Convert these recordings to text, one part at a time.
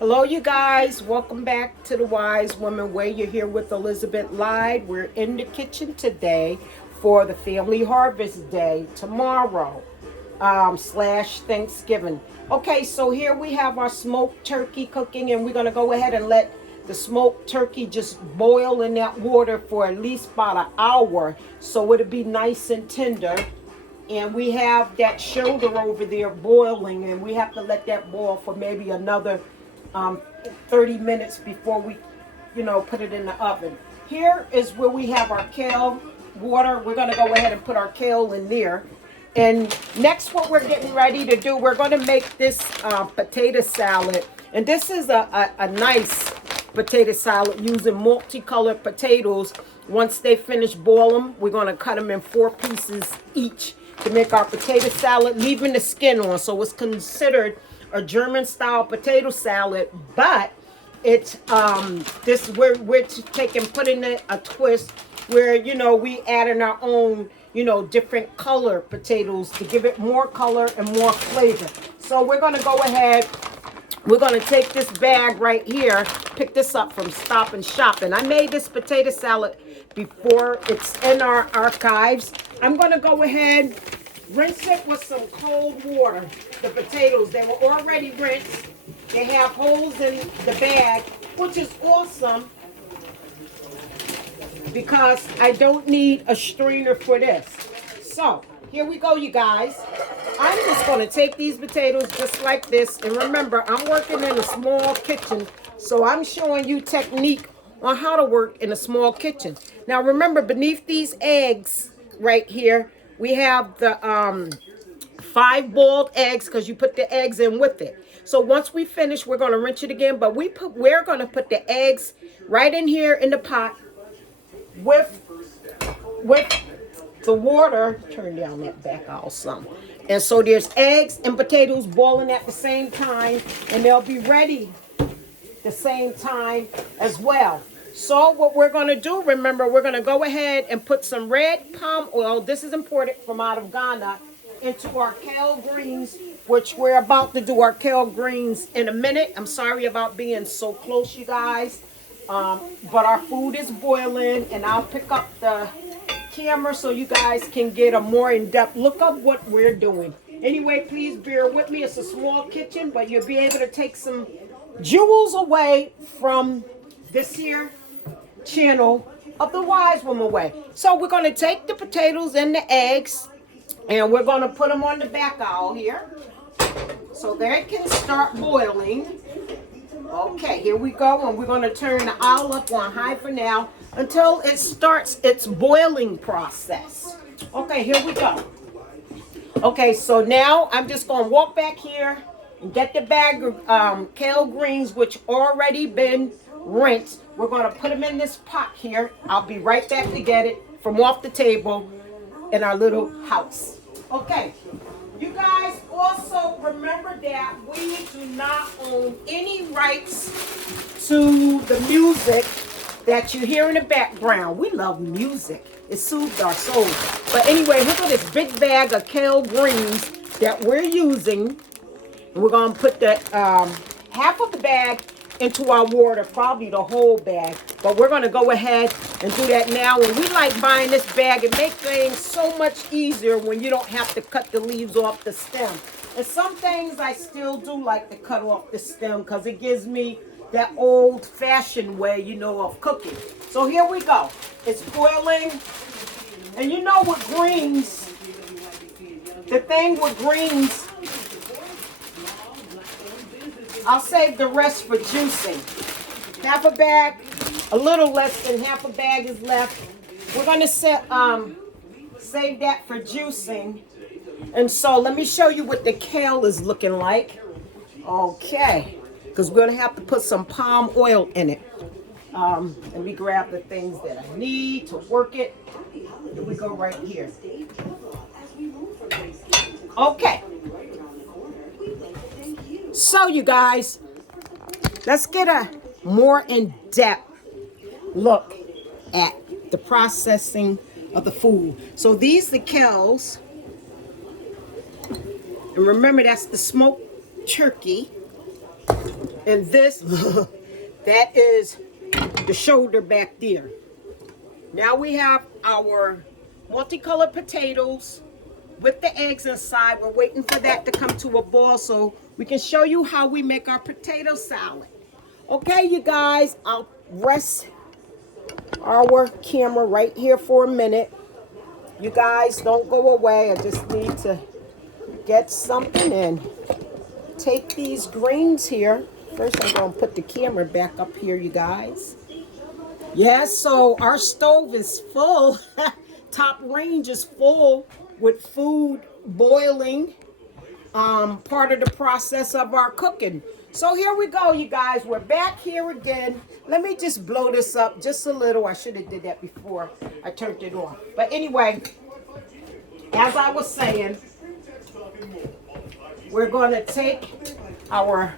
Hello, you guys. Welcome back to the Wise Woman Way. You're here with Elizabeth Lyde. We're in the kitchen today for the Family Harvest Day tomorrow, slash Thanksgiving. Okay, so here we have our smoked turkey cooking, and we're going to go ahead and let the smoked turkey just boil in that water for at least about an hour so it'll be nice and tender. And we have that shoulder over there boiling, and we have to let that boil for maybe another 30 minutes before we, put it in the oven. Here is where we have our kale water. We're going to go ahead and put our kale in there. And next, what we're getting ready to do, we're going to make this potato salad. And this is a nice potato salad using multicolored potatoes. Once they finish boiling, we're going to cut them in 4 pieces each to make our potato salad, leaving the skin on. So it's considered a German style potato salad, but it's we're taking putting it a twist where we add in our own different color potatoes to give it more color and more flavor. So we're going to go ahead, we're going to take this bag right here, pick this up from Stop and Shop, and I made this potato salad before. It's in our archives. I'm going to go ahead, rinse it with some cold water. The potatoes, they were already rinsed. They have holes in the bag, which is awesome because I don't need a strainer for this. So here we go, you guys. I'm just going to take these potatoes just like this. And remember, I'm working in a small kitchen, so I'm showing you technique on how to work in a small kitchen. Now remember, beneath these eggs right here, we have the 5 boiled eggs, because you put the eggs in with it. So once we finish, we're going to rinse it again, but we're going to put the eggs right in here in the pot with the water. Turn down that back out some. And so there's eggs and potatoes boiling at the same time, and they'll be ready the same time as well. So what we're going to do, remember, we're going to go ahead and put some red palm oil. This is imported from out of Ghana, into our kale greens, which we're about to do our kale greens in a minute. I'm sorry about being so close, you guys. But our food is boiling, and I'll pick up the camera so you guys can get a more in-depth look of what we're doing. Anyway, please bear with me. It's a small kitchen, but you'll be able to take some jewels away from this here channel of the Wise Woman Way. So we're going to take the potatoes and the eggs, and we're going to put them on the back aisle here so they can start boiling. Okay, here we go. And we're going to turn the aisle up on high for now until it starts its boiling process. Okay, here we go. Okay, so now I'm just going to walk back here and get the bag of kale greens, which already been rinsed. We're going to put them in this pot here. I'll be right back to get it from off the table in our little house. Okay, you guys also remember that we do not own any rights to the music that you hear in the background. We love music. It soothes our soul. But anyway, look at this big bag of kale greens that we're using. And we're going to put the half of the bag into our water, probably the whole bag. But we're going to go ahead and do that now. And we like buying this bag. It makes things so much easier when you don't have to cut the leaves off the stem. And some things I still do like to cut off the stem because it gives me that old-fashioned way, of cooking. So here we go. It's boiling. And with greens, the thing with greens, I'll save the rest for juicing. Half a bag, a little less than half a bag is left. We're going to save that for juicing. And so let me show you what the kale is looking like. Okay, because we're going to have to put some palm oil in it. Let me grab the things that I need to work it. Here we go right here. Okay. So you guys, let's get a more in-depth look at the processing of the food. So these are the kales. And remember, that's the smoked turkey. And this, that is the shoulder back there. Now we have our multicolored potatoes with the eggs inside. We're waiting for that to come to a boil so we can show you how we make our potato salad. Okay, you guys, I'll rest our camera right here for a minute. You guys don't go away. I just need to get something in. Take these greens here. First, I'm going to put the camera back up here, you guys. Yes, so our stove is full. Top range is full with food boiling. Part of the process of our cooking. So here we go, you guys. We're back here again. Let me just blow this up just a little. I should have did that before I turned it on. But anyway, as I was saying, we're going to take our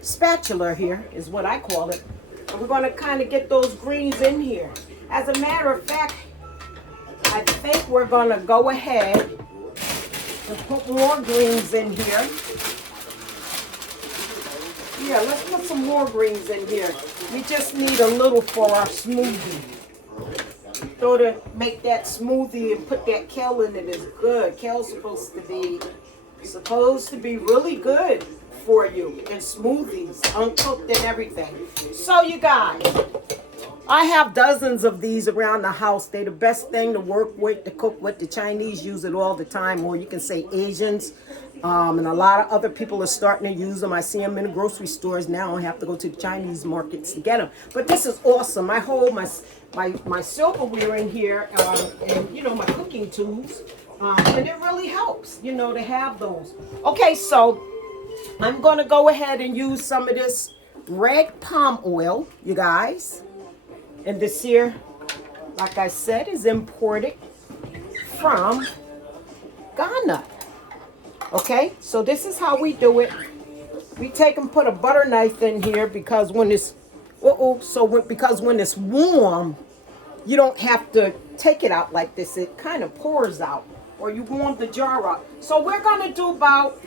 spatula here, is what I call it. And we're going to kind of get those greens in here. As a matter of fact, I think we're going to go ahead and put more greens in here. Yeah, let's put some more greens in here. We just need a little for our smoothie. So to make that smoothie and put that kale in it is good. Kale's supposed to be really good for you in smoothies, uncooked and everything. So you guys, I have dozens of these around the house. They're the best thing to work with, to cook with. The Chinese use it all the time, or you can say Asians. And a lot of other people are starting to use them. I see them in the grocery stores now. I have to go to the Chinese markets to get them. But this is awesome. I hold my silverware in here and, you know, my cooking tools. And it really helps, you know, to have those. Okay, so I'm going to go ahead and use some of this red palm oil, you guys. And this here, like I said, is imported from Ghana. Okay, so this is how we do it. We take and put a butter knife in here because when it's, because when it's warm, you don't have to take it out like this. It kind of pours out, or you warm the jar up. So we're gonna do about,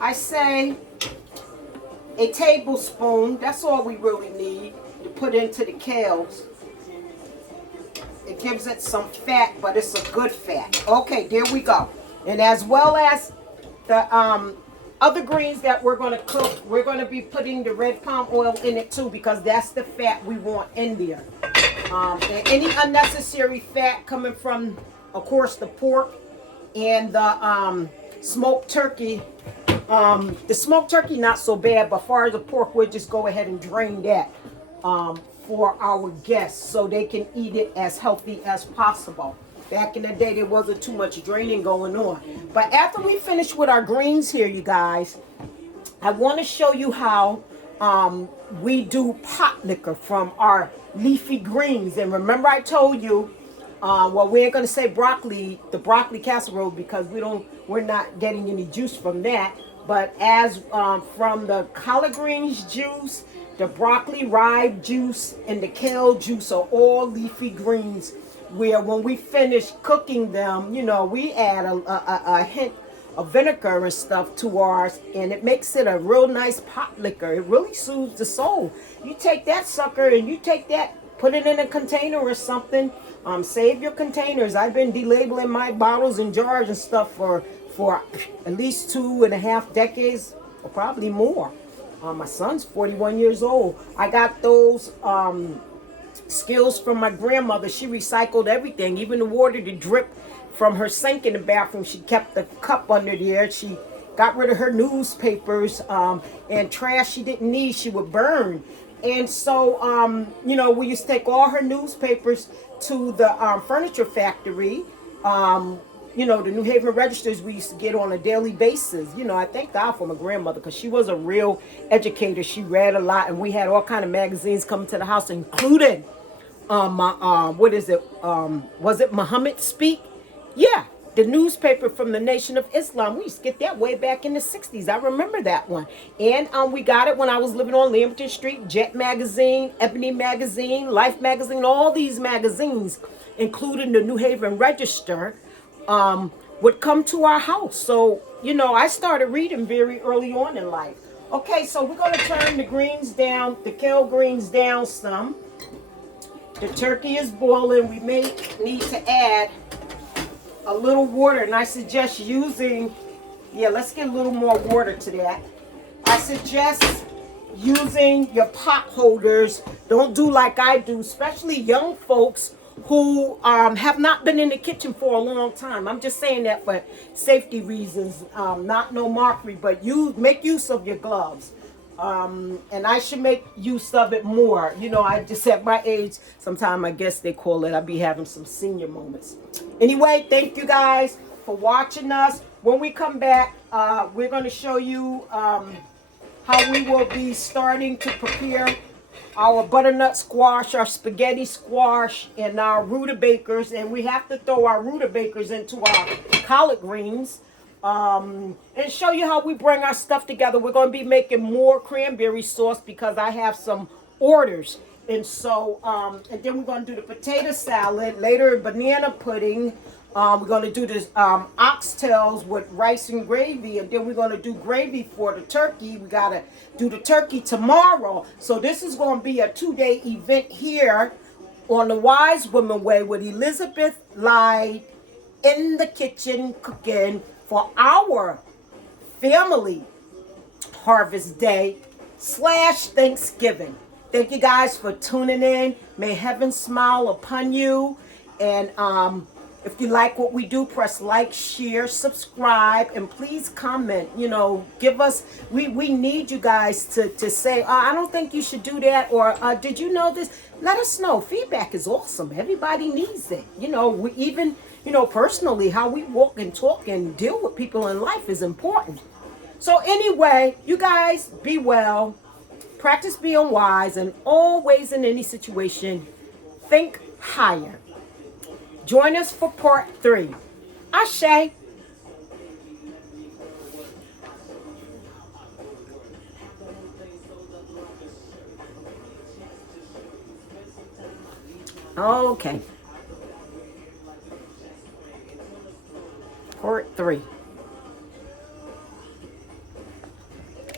I say, a tablespoon. That's all we really need to put into the kales. It gives it some fat, but it's a good fat. Okay, there we go. And as well as the other greens that we're going to cook, we're going to be putting the red palm oil in it too, because that's the fat we want in there. And any unnecessary fat coming from, of course, the pork and the smoked turkey. The smoked turkey, not so bad, but as far as the pork, we'll just go ahead and drain that for our guests so they can eat it as healthy as possible. Back in the day, there wasn't too much draining going on. But after we finish with our greens here, you guys, I want to show you how we do pot liquor from our leafy greens. And remember I told you, well, we ain't going to say broccoli, the broccoli casserole, because we're not getting any juice from that. But as from the collard greens juice, the broccoli ripe juice, and the kale juice are all leafy greens, where when we finish cooking them, you know, we add a hint of vinegar and stuff to ours, and it makes it a real nice pot liquor. It really soothes the soul. You take that sucker and you take that, put it in a container or something. Save your containers. I've been delabeling my bottles and jars and stuff for at least 2.5 decades, or probably more. My son's 41 years old. I got those skills from my grandmother. She recycled everything, even the water to drip from her sink in the bathroom. She kept the cup under there. She got rid of her newspapers and trash she didn't need, she would burn. And so, you know, we used to take all her newspapers to the furniture factory. You know, the New Haven registers we used to get on a daily basis. You know, I thank God for my grandmother, because she was a real educator. She read a lot, and we had all kind of magazines coming to the house, including what is it? Was it Muhammad Speak? Yeah, the newspaper from the Nation of Islam. We used to get that way back in the 60s. I remember that one. And we got it when I was living on Lamberton Street. Jet Magazine, Ebony Magazine, Life Magazine, all these magazines, including the New Haven Register, would come to our house. So, you know, I started reading very early on in life. Okay, so we're gonna turn the greens down, the kale greens down some. The turkey is boiling. We may need to add a little water, and I suggest using, yeah, let's get a little more water to that. I suggest using your pot holders. Don't do like I do, especially young folks who have not been in the kitchen for a long time. I'm just saying that for safety reasons, not no mockery, but you make use of your gloves. And I should make use of it more. You know, I just at my age, sometimes I guess they call it, I be having some senior moments. Anyway, thank you guys for watching us. When we come back, we're going to show you how we will be starting to prepare our butternut squash, our spaghetti squash, and our rutabagas. And we have to throw our rutabagas into our collard greens. And show you how we bring our stuff together. We're going to be making more cranberry sauce because I have some orders. And so, and then we're going to do the potato salad, later banana pudding. We're going to do this oxtails with rice and gravy, and then we're going to do gravy for the turkey. We got to do the turkey tomorrow. So this is going to be a 2-day event here on the Wise Woman Way with Elizabeth lied in the kitchen cooking for our family harvest day / Thanksgiving. Thank you guys for tuning in. May heaven smile upon you. And if you like what we do, press like, share, subscribe, and please comment. You know, give us, we need you guys to say, I don't think you should do that, or did you know this? Let us know. Feedback is awesome. Everybody needs it. You know, we even, you know, personally, how we walk and talk and deal with people in life is important. So anyway, you guys be well, practice being wise, and always in any situation, think higher. Join us for part 3. Ashe. Okay. Part 3.